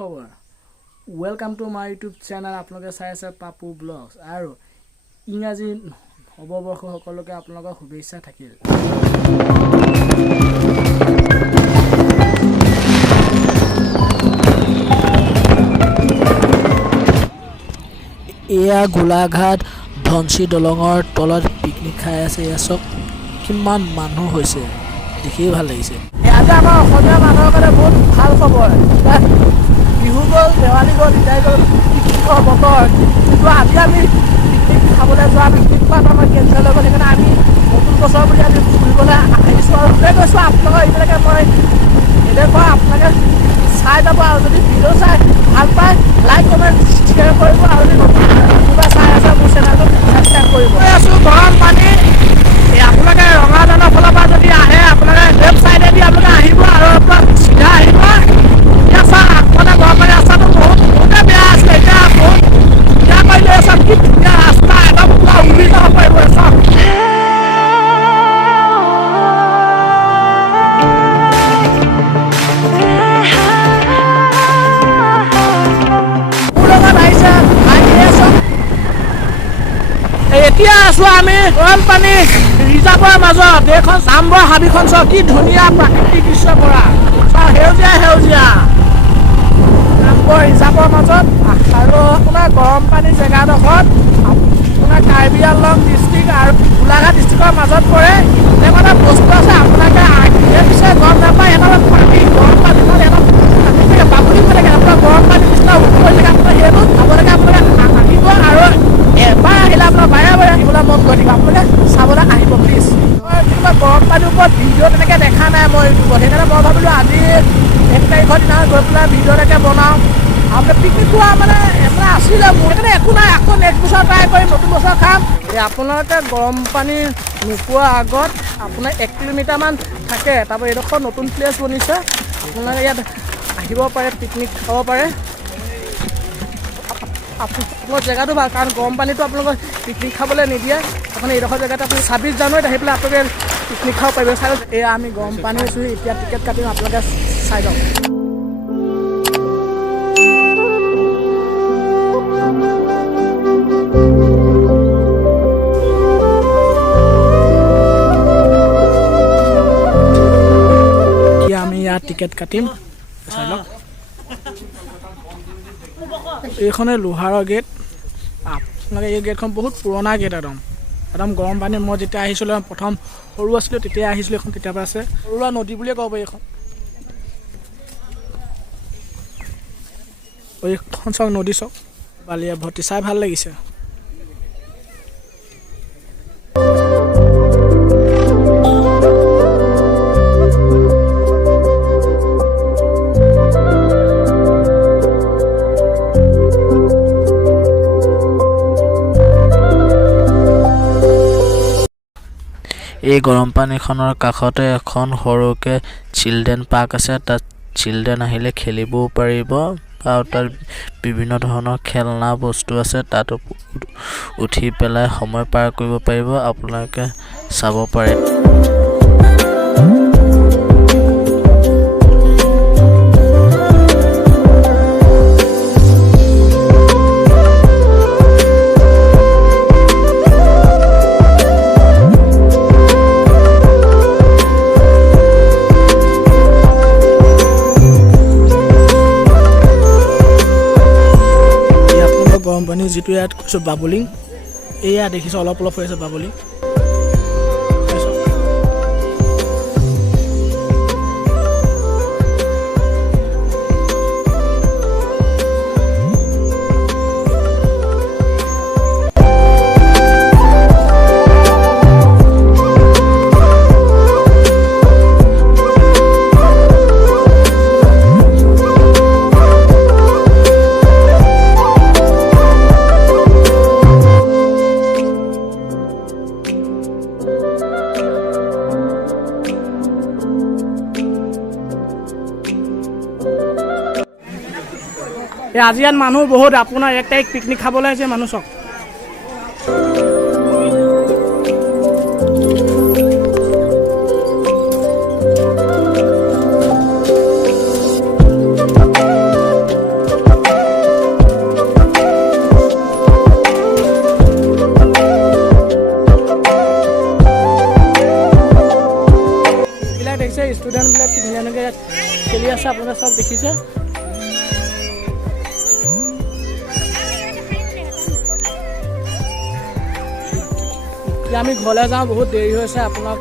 খবৰ welcome to my YouTube channel আপোনালোকে চাই আছে পাপু ব্লগছ আৰু ইংৰাজী নৱবৰ্ষ সকলোকে আপোনালোকৰ শুভেচ্ছা থাকিল এয়া গোলাঘাট ধনশী দলঙৰ তলত পিকনিক খাই আছে এসব কিমান মানুহ হৈছে দেখি ভাল লাগিছে আজি আমাৰ অসমীয়া মানুহৰ কাৰণে বহুত ভাল খবৰ বিহু গ'ল দেৱালী গ'ল ইটাই গ'ল পিকনিকৰ বতৰ কিন্তু আজি আমি পিকনিক খাবলৈ যোৱা পিকনিক খোৱাত আমাৰ কেঞ্চেল হৈ গ'ল সেইকাৰণে আমি নতুন বছৰ বুলি আমি ফুৰিবলৈ আহিছোঁ আৰু ওলাই গৈছোঁ আপোনালোকৰ এতিয়ালৈকে মই এনেকুৱা আপোনালোকে চাই যাব আৰু যদি ভিডিঅ' চাই ভাল পায় লাইক কমেণ্ট শ্বেয়াৰ কৰিব আৰু যদি নতুন কোনোবা চাই আছে মোৰ চেনেলটো ছাবস্ক্ৰাইব কৰিব গৈ আছোঁ গৰম পানী আপোনালোকে ৰঙাজানৰ ফালৰ পৰা যদি আহে আপোনালোকে লেফ্ট চাইডেদি আপোনালোকে আহিব আৰু আপোনাক চিধা আহিব এতিয়া চাওক আগফালে গৰম পানী ৰাস্তাটো বহুতে বেয়া আছিলে এতিয়া বহুত ধুনীয়া কৰিলে চাওক কি ধুনীয়া ৰাস্তা একদম পুৰা উৰি যাব পাৰিব চাওক এতিয়া আছো আমি গৰম পানী ৰিজাৰ্ভৰ মাজত এইখন জাম্বৰ হাবিখন চাওক কি ধুনীয়া প্ৰাকৃতিক দৃশ্য পৰা সেউজীয়া সেউজীয়া জাম্বৰ ৰিজাৰ্ভৰ মাজত আৰু আপোনাৰ গৰম পানী জেগাডোখৰত আপোনাৰ কাৰ্বি আংলং ডিষ্ট্ৰিক্ট আৰু গোলাঘাট ডিষ্ট্ৰিক্টৰ মাজত পৰে এনেকুৱা বস্তু আছে আপোনালোকে আগে পিছে গম নাপায় এটা পানী গৰম পানী এটা বাবুলি হৈ থাকে আপোনাৰ গৰম পানী নিচিনা উঠি থাকে আপোনাৰ সেইটো চাবলৈকে আপোনালোকে আহিব আৰু এবাৰ আহিলে আপোনাৰ বাৰে বাৰে আহিবলৈ মন গৈ থাকিব আপোনালোকে চাবলৈ আহিব প্লিজ মই গৰম পানীৰ ওপৰত ভিডিঅ' তেনেকৈ দেখা নাই মই ইউটিউবত সেইকাৰণে মই ভাবিলোঁ আজি 1 তাৰিখৰ দিনা গৈ পেলাই ভিডিঅ' এটাকে বনাওঁ আপোনাৰ পিকনিক খোৱা মানে আছিলে মোৰ সেইকাৰণে একো নাই আকৌ নেক্সট বছৰ ট্ৰাই কৰিম নতুন বছৰ খাম আপোনালোকে গৰম পানী নোপোৱাৰ আগত আপোনাৰ 1 কিলোমিটাৰমান থাকে তাৰপৰা এইডোখৰ নতুন প্লেচ বনিছে আপোনালোকে ইয়াত আহিব পাৰে পিকনিক খাব পাৰে আপোনালোকৰ জেগাটো ভাল কাৰণ গৰম পানীটো আপোনালোকৰ পিকনিক খাবলৈ নিদিয়ে আপুনি এইডোখৰ জেগাত আপুনি 26 জানুৱাৰীত আহি পেলাই আপোনালোকে পিকনিক খাব পাৰিব চাই লওক এয়া আমি গৰম পানী আছোঁ এতিয়া টিকেট কাটিম আপোনালোকে চাই লওক এতিয়া আমি ইয়াত টিকেট কাটিম চাই লওক এইখনে লোহাৰৰ গেট আপোনালোকে এই গেটখন বহুত পুৰণা গেট একদম গৰম পানী মই যেতিয়া আহিছিলোঁ প্ৰথম সৰু আছিলোঁ তেতিয়া আহিছিলোঁ এইখন তেতিয়াৰ পৰা আছে সৰুৱা নদী বুলিয়ে ক'ব পাৰি এইখন চাওক নদী চাওক বালিয়া ভৰ্তি চাই ভাল লাগিছে এই গৰম পানীখনৰ কাষতে এখন সৰুকে চিলড্ৰেন পাৰ্ক আছে তাত চিলড্ৰেন আহিলে খেলিবও পাৰিব আৰু তাত বিভিন্ন ধৰণৰ খেলনা বস্তু আছে তাত উঠি পেলাই সময় পাৰ কৰিব পাৰিব আপোনালোকে চাব পাৰে গৰম পানী যিটো ইয়াত কৈছোঁ বাবুলিং এয়া দেখিছোঁ অলপ অলপ হৈ আছে বাবুলিং আজি ইয়াত মানুহ বহুত আপোনাৰ 1 তাৰিখ পিকনিক খাবলৈ আহিছে মানুহ চাওক দেখিছে ষ্টুডেণ্টবিলাক কি ধুনীয়াকৈ খেলি আছে আপোনালোকে চব দেখিছে এতিয়া আমি ঘৰলৈ যাওঁ বহুত দেৰি হৈছে আপোনাক